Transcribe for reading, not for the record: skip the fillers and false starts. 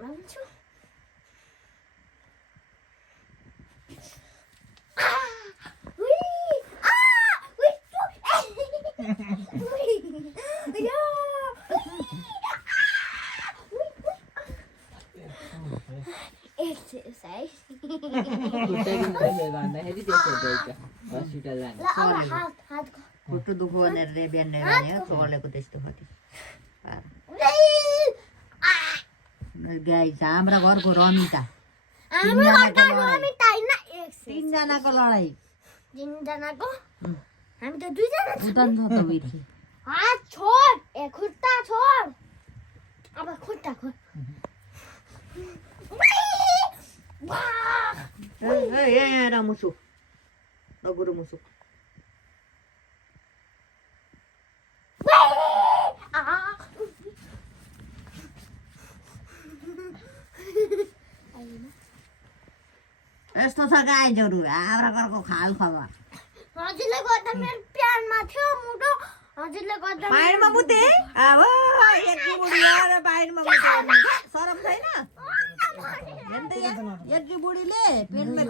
भन्छु exercise. खुट्टु दुख्यो भनेर बिहान भनेको चलेको त्यस्तो खति गाई हाम्रा घरको रमिता तीनजनाको लडाई तीनजनाको हामी त दुईजना उदन छ त उयो हात छोड ए खुट्टा छोड अब खुट्टा खोल यहाँ मुसु दगुरो मुसु यस्तो छ गाईहरू हाम्रा घरको खाल खबर हजुरले गर्दा मेरो प्यानमा थियो मुटो हजुरले गर्दा बाहिरमा मुते अब यति बुढी आएर बाहिरमा मुते शरम छैन यति बुढीले पेटमा